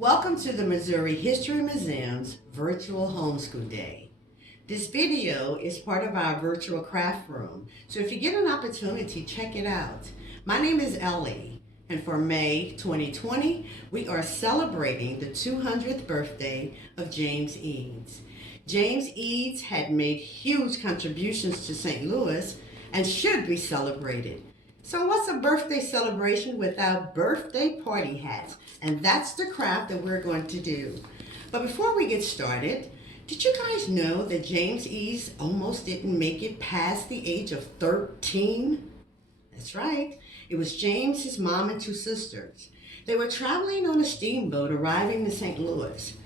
Welcome to the Missouri History Museum's Virtual Homeschool Day. This video is part of our virtual craft room, so if you get an opportunity, check it out. My name is Ellie, and for May 2020, we are celebrating the 200th birthday of James Eads. James Eads had made huge contributions to St. Louis and should be celebrated. So what's a birthday celebration without birthday party hats? And that's the craft that we're going to do. But before we get started, did you guys know that James Eads almost didn't make it past the age of 13? That's right. It was James, his mom, and two sisters. They were traveling on a steamboat arriving in St. Louis.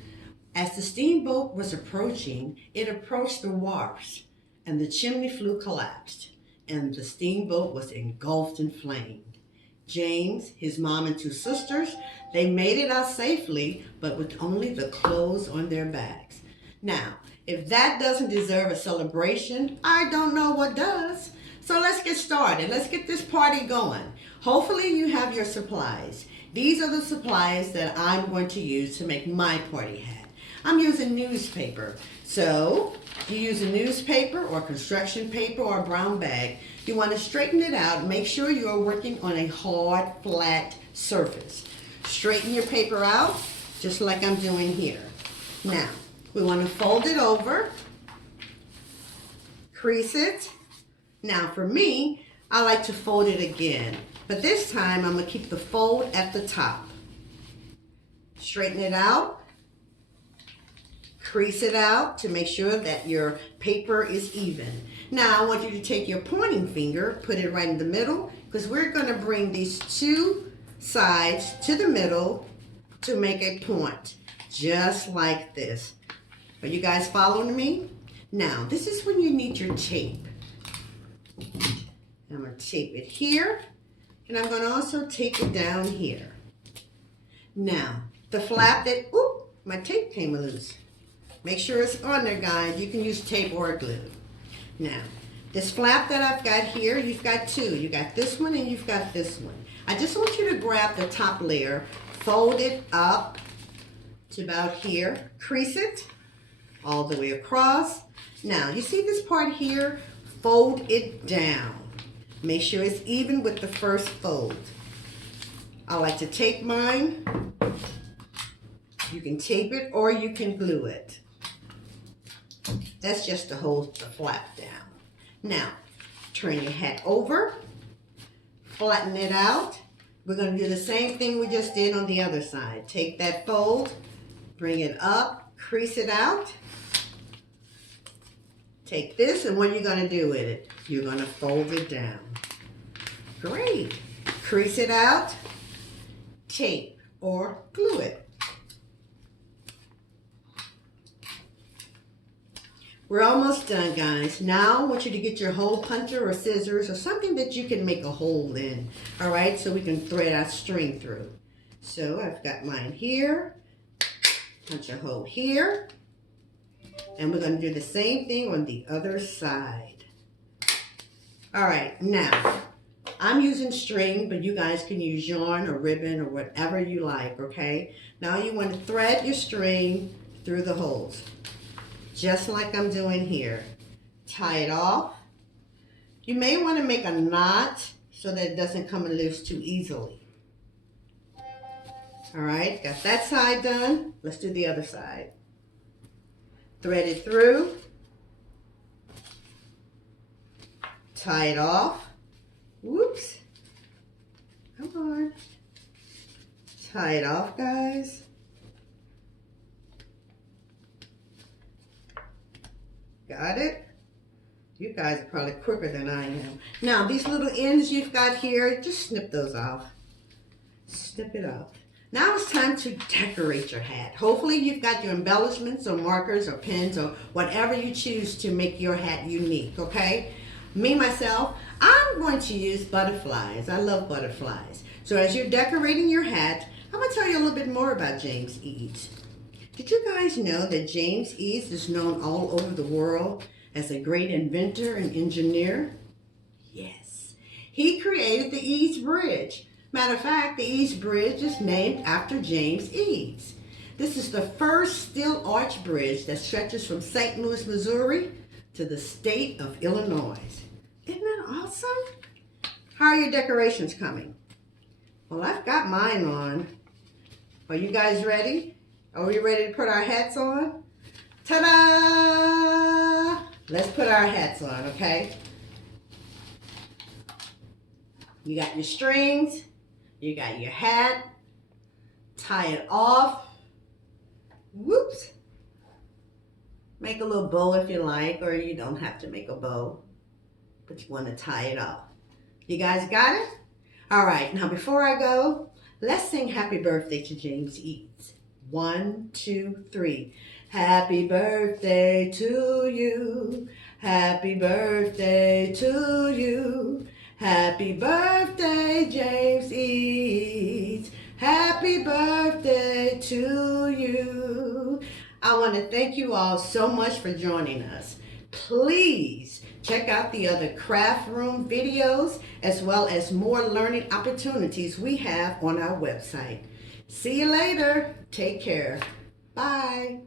As the steamboat was approaching, it approached the wharves, and the chimney flue collapsed, and the steamboat was engulfed in flame. James, his mom, and two sisters, they made it out safely, but with only the clothes on their backs. Now, if that doesn't deserve a celebration, I don't know what does. So let's get started. Let's get this party going. Hopefully you have your supplies. These are the supplies that I'm going to use to make my party hat. I'm using newspaper. So you use a newspaper or construction paper or a brown bag. You want to straighten it out. Make sure you are working on a hard, flat surface. Straighten your paper out, just like I'm doing here. Now, we want to fold it over, crease it. Now, for me, I like to fold it again, but this time I'm going to keep the fold at the top. Straighten it out. Crease it out to make sure that your paper is even. Now I want you to take your pointing finger, put it right in the middle, because we're going to bring these two sides to the middle to make a point, just like this. Are you guys following me? Now this is when you need your tape. I'm going to tape it here, and I'm going to also tape it down here. Now the flap that, oop, my tape came loose. Make sure it's on there, guys. You can use tape or glue. Now, this flap that I've got here, you've got two. You got this one and you've got this one. I just want you to grab the top layer, fold it up to about here, crease it all the way across. Now, you see this part here? Fold it down. Make sure it's even with the first fold. I like to tape mine. You can tape it or you can glue it. That's just to hold the flap down. Now, turn your hat over, flatten it out. We're going to do the same thing we just did on the other side. Take that fold, bring it up, crease it out. Take this, and what are you going to do with it? You're going to fold it down. Great. Crease it out, tape or glue it. We're almost done, guys. Now I want you to get your hole puncher or scissors or something that you can make a hole in. All right, so we can thread our string through. So I've got mine here. Punch a hole here. And we're going to do the same thing on the other side. All right, now I'm using string, but you guys can use yarn or ribbon or whatever you like, okay? Now you want to thread your string through the holes, just like I'm doing here. Tie it off. You may want to make a knot so that it doesn't come loose too easily. All right, got that side done. Let's do the other side. Thread it through. Tie it off. Whoops. Come on. Tie it off, guys. Got it? You guys are probably quicker than I am. Now, these little ends you've got here, just snip those off. Snip it off. Now it's time to decorate your hat. Hopefully you've got your embellishments or markers or pens or whatever you choose to make your hat unique, okay? Me, myself, I'm going to use butterflies. I love butterflies. So as you're decorating your hat, I'm going to tell you a little bit more about James Eads. Did you guys know that James Eads is known all over the world as a great inventor and engineer? Yes. He created the Eads Bridge. Matter of fact, the Eads Bridge is named after James Eads. This is the first steel arch bridge that stretches from St. Louis, Missouri to the state of Illinois. Isn't that awesome? How are your decorations coming? Well, I've got mine on. Are you guys ready? Are we ready to put our hats on? Ta-da! Let's put our hats on, okay? You got your strings, you got your hat, tie it off. Whoops. Make a little bow if you like, or you don't have to make a bow, but you want to tie it off. You guys got it? All right, now before I go, let's sing happy birthday to James Eads. 1, 2, 3. Happy birthday to you. Happy birthday to you. Happy birthday, James Eads. Happy birthday to you. I want to thank you all so much for joining us. Please check out the other craft room videos as well as more learning opportunities we have on our website. See you later. Take care. Bye.